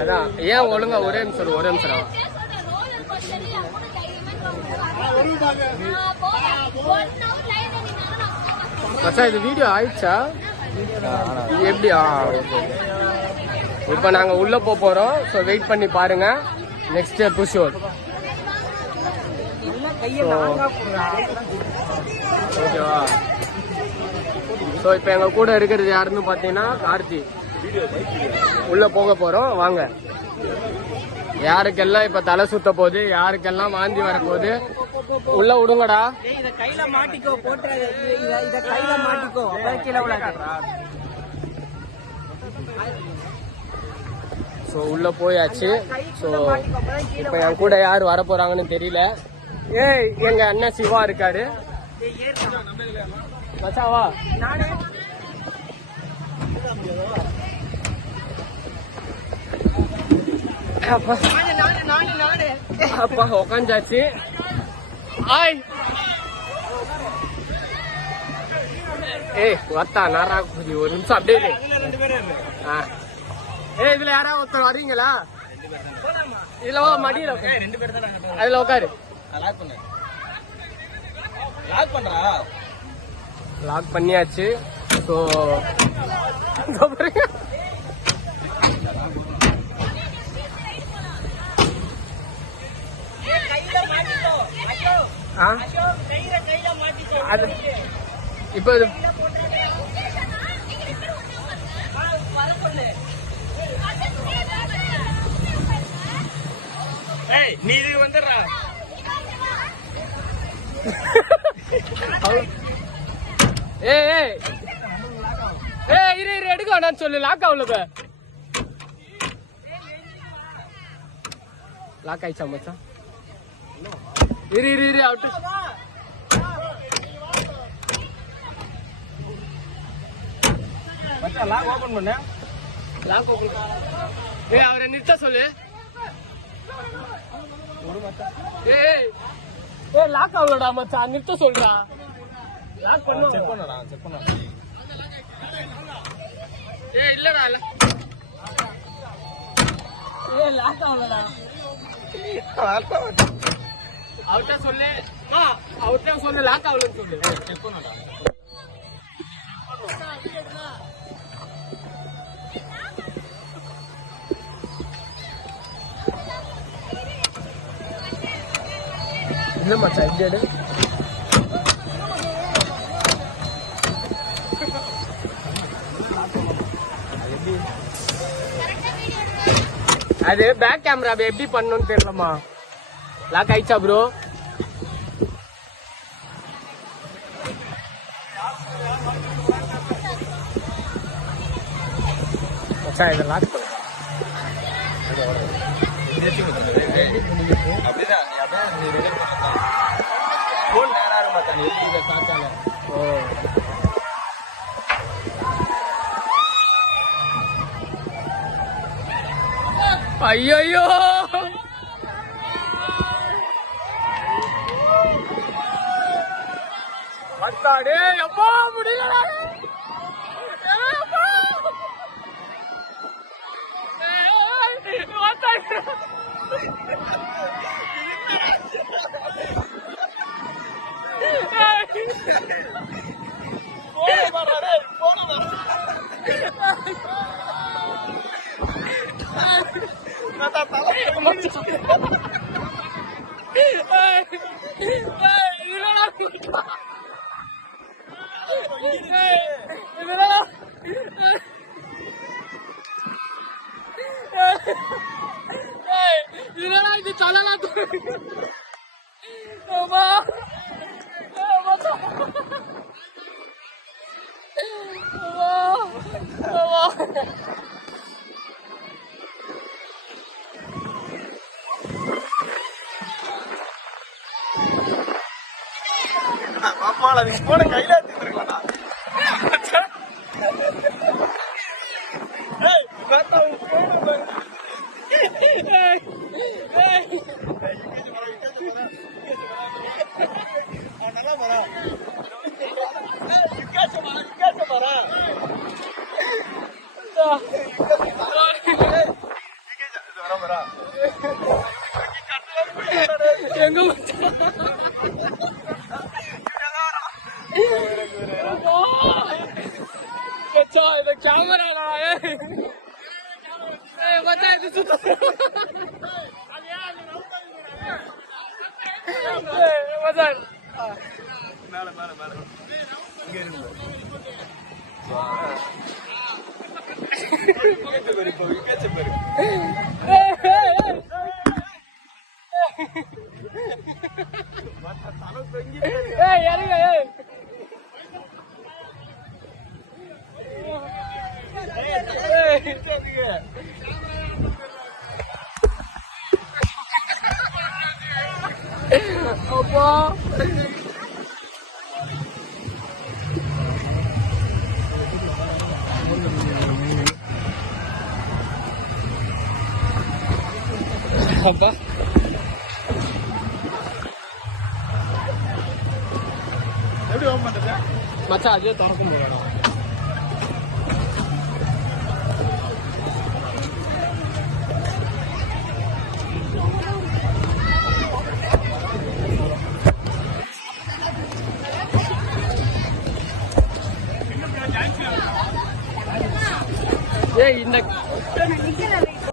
அதான் ஏன் ஒழுங்கா ஒரே நிமிஷம் ஒரே நிமிஷம். மச்சான் இது வீடியோ ஆயிடுச்சா எப்படியா? இப்போ நாங்கள் உள்ள போறோம். ஸோ வெயிட் பண்ணி பாருங்க. நெக்ஸ்ட் எபிசோட் ஓகேவா? ஸோ இப்போ எங்க கூட இருக்கிறது யாருன்னு பார்த்தீங்கன்னா கார்த்தி. உள்ள போக போறோம் வாங்க. யாருக்கெல்லாம் இப்ப தலை சுத்த போகுது, யாருக்கெல்லாம் வாந்தி வர போகுது உள்ள விடுங்கடா. கையில மாட்டிக்கோ, போட்டு கையில மாட்டிக்கோ. ஸோ உள்ள போயாச்சு. ஸோ இப்போ என் கூட யார் வர போறாங்கன்னு தெரியல. ஏய் எங்க அண்ணன் சிவா இருக்காரு. மச்சாவா அப்பா உக்காந்தாச்சு. ஆய் ஏய் வத்தா நாரா ஒரு நிமிஷம் அப்படியே. ஏய் இதுல யாராவது ஒருத்தர் வரீங்களா? இதுல மடியில அதுல உட்காரு. லாக் பண்ணியாச்சு. ஸோ இப்ப நீ இது வந்துடுறா. இரு எடுக்க வேணான்னு சொல்லு. லாக் ஆகல. லாக் ஆயிடுச்சா மச்சான்? இரு இரு இரு அவுட்டு. லாக் ஓபன் பண்ண. Lock open. ஏய் அவரை நிறுத்த சொல்லு. ஏய் ஏய் லாக் ஆகலடா மச்சான், நிறுத்த சொல்றா. லாக் பண்ணு. செக் பண்ணடா, செக் பண்ணு. ஏய் இல்லடா இல்ல. ஏய் லாக் ஆகலடா. அவர்கிட்ட சொல்லு. அவர்கிட்ட சொல்லு லாக் ஆகலன்னு சொல்லு. செக் பண்ணடா. இல்ல மச்சான் இப்படி எடு. அது பேக் கேமரா எப்படி பண்ணணும்னு தெரியலமா. லாக் ஆயிடுச்சா ப்ரோ? மச்சான் இதை லாக் பண்ணு. ஐயோ மத்தாடே எப்பா முடியல. இது சொல்லலாம். போன கையில எடுத்துருக்கலாம். எங்க மச்சான்? மச்சான், இது கேமராடா. மச்சான் இது சுத்த மச்சான் இறங்க. அப்பா அப்பா எப்படி ஓபன் பண்றது? மச்சான் அதே திறக்க முடியல. ஏய் இந்த